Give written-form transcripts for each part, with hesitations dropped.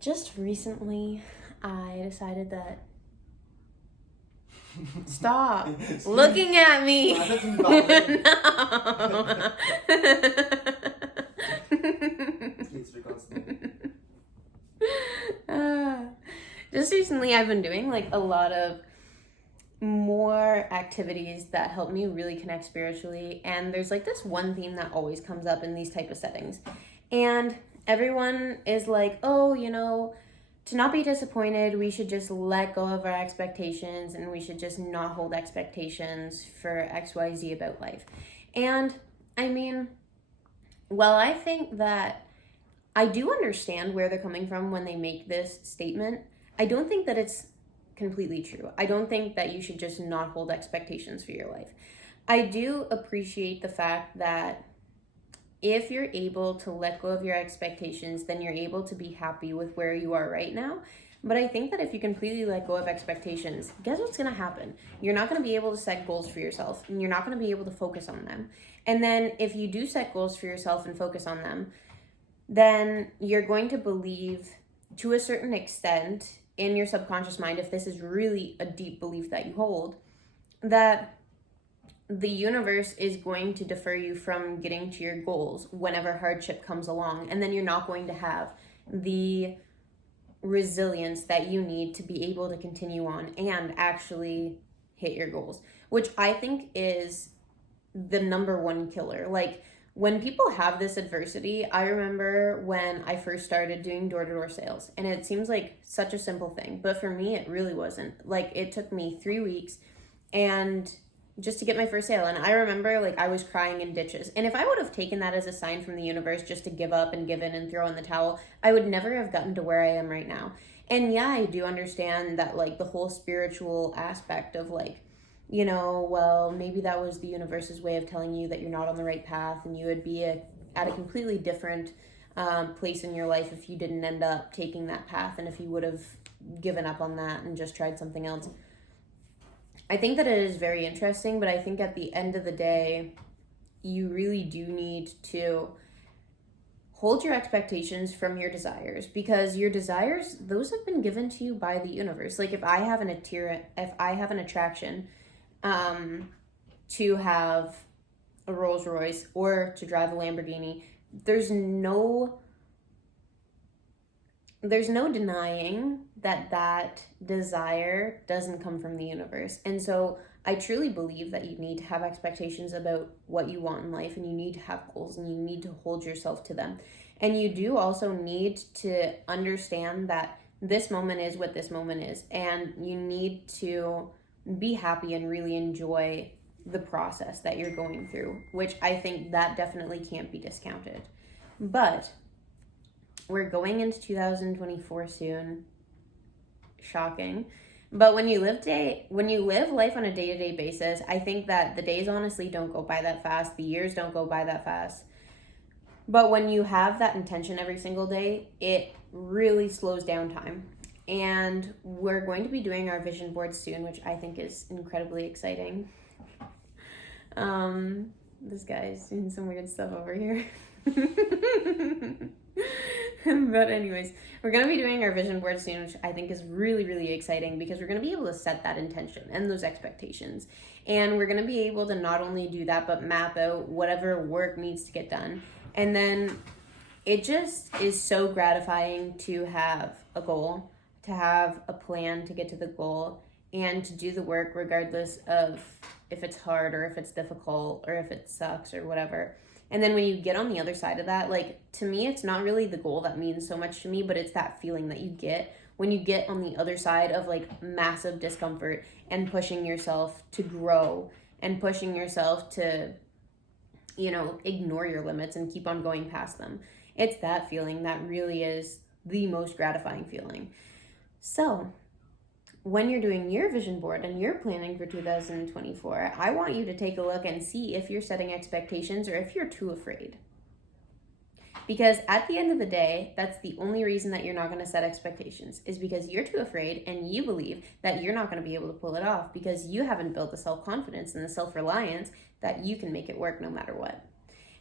Just recently, I decided that. Stop looking at me. No. Just recently, I've been doing like a lot of more activities that help me really connect spiritually, and there's like this one theme that always comes up in these type of settings, and everyone is like, oh, to not be disappointed, we should just let go of our expectations, and we should just not hold expectations for XYZ about life. And I mean, well, I think that I do understand where they're coming from when they make this statement. I don't think that it's completely true. I don't think that you should just not hold expectations for your life. I do appreciate the fact that if you're able to let go of your expectations, then you're able to be happy with where you are right now. But I think that if you completely let go of expectations, guess what's going to happen? You're not going to be able to set goals for yourself, and you're not going to be able to focus on them. And then if you do set goals for yourself and focus on them, then you're going to believe to a certain extent in your subconscious mind, if this is really a deep belief that you hold, that the universe is going to defer you from getting to your goals whenever hardship comes along. And then you're not going to have the resilience that you need to be able to continue on and actually hit your goals, which I think is the number one killer. Like, when people have this adversity, I remember when I first started doing door-to-door sales, and it seems like such a simple thing, but for me, it really wasn't. Like, it took me 3 weeks and just to get my first sale. And I remember like I was crying in ditches. And if I would have taken that as a sign from the universe just to give up and give in and throw in the towel, I would never have gotten to where I am right now. And yeah, I do understand that like the whole spiritual aspect of like, well, maybe that was the universe's way of telling you that you're not on the right path, and you would be at a completely different place in your life if you didn't end up taking that path, and if you would have given up on that and just tried something else. I think that it is very interesting, but I think at the end of the day, you really do need to hold your expectations from your desires, because your desires, those have been given to you by the universe. Like if I have an attraction to have a Rolls Royce or to drive a Lamborghini, there's no denying that desire doesn't come from the universe. And so I truly believe that you need to have expectations about what you want in life, and you need to have goals, and you need to hold yourself to them. And you do also need to understand that this moment is what this moment is, and you need to be happy and really enjoy the process that you're going through, which I think that definitely can't be discounted. But we're going into 2024 soon. Shocking. But when you live life on a day-to-day basis, I think that the days honestly don't go by that fast. The years don't go by that fast. But when you have that intention every single day, it really slows down time. And we're going to be doing our vision board soon, which I think is incredibly exciting. This guy's doing some weird stuff over here. But anyways, we're going to be doing our vision board soon, which I think is really, really exciting, because we're going to be able to set that intention and those expectations. And we're going to be able to not only do that, but map out whatever work needs to get done. And then it just is so gratifying to have a goal, to have a plan to get to the goal, and to do the work regardless of if it's hard or if it's difficult or if it sucks or whatever. And then when you get on the other side of that, like, to me, it's not really the goal that means so much to me, but it's that feeling that you get when you get on the other side of like massive discomfort and pushing yourself to grow and pushing yourself to, ignore your limits and keep on going past them. It's that feeling that really is the most gratifying feeling. So when you're doing your vision board and you're planning for 2024, I want you to take a look and see if you're setting expectations or if you're too afraid. Because at the end of the day, that's the only reason that you're not going to set expectations, is because you're too afraid and you believe that you're not going to be able to pull it off, because you haven't built the self-confidence and the self-reliance that you can make it work no matter what.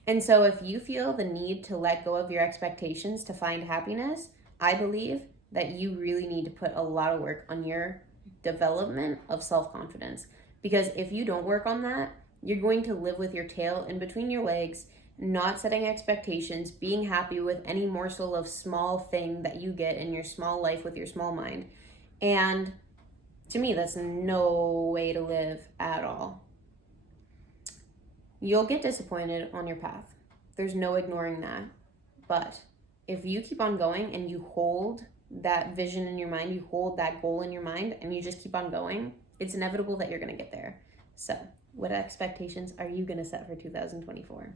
And so if you feel the need to let go of your expectations to find happiness, I believe that you really need to put a lot of work on your development of self-confidence, because if you don't work on that, you're going to live with your tail in between your legs, not setting expectations, being happy with any morsel of small thing that you get in your small life with your small mind. And to me, that's no way to live at all. You'll get disappointed on your path. There's no ignoring that. But if you keep on going and you hold that vision in your mind, you hold that goal in your mind, and you just keep on going, it's inevitable that you're going to get there. So, what expectations are you going to set for 2024?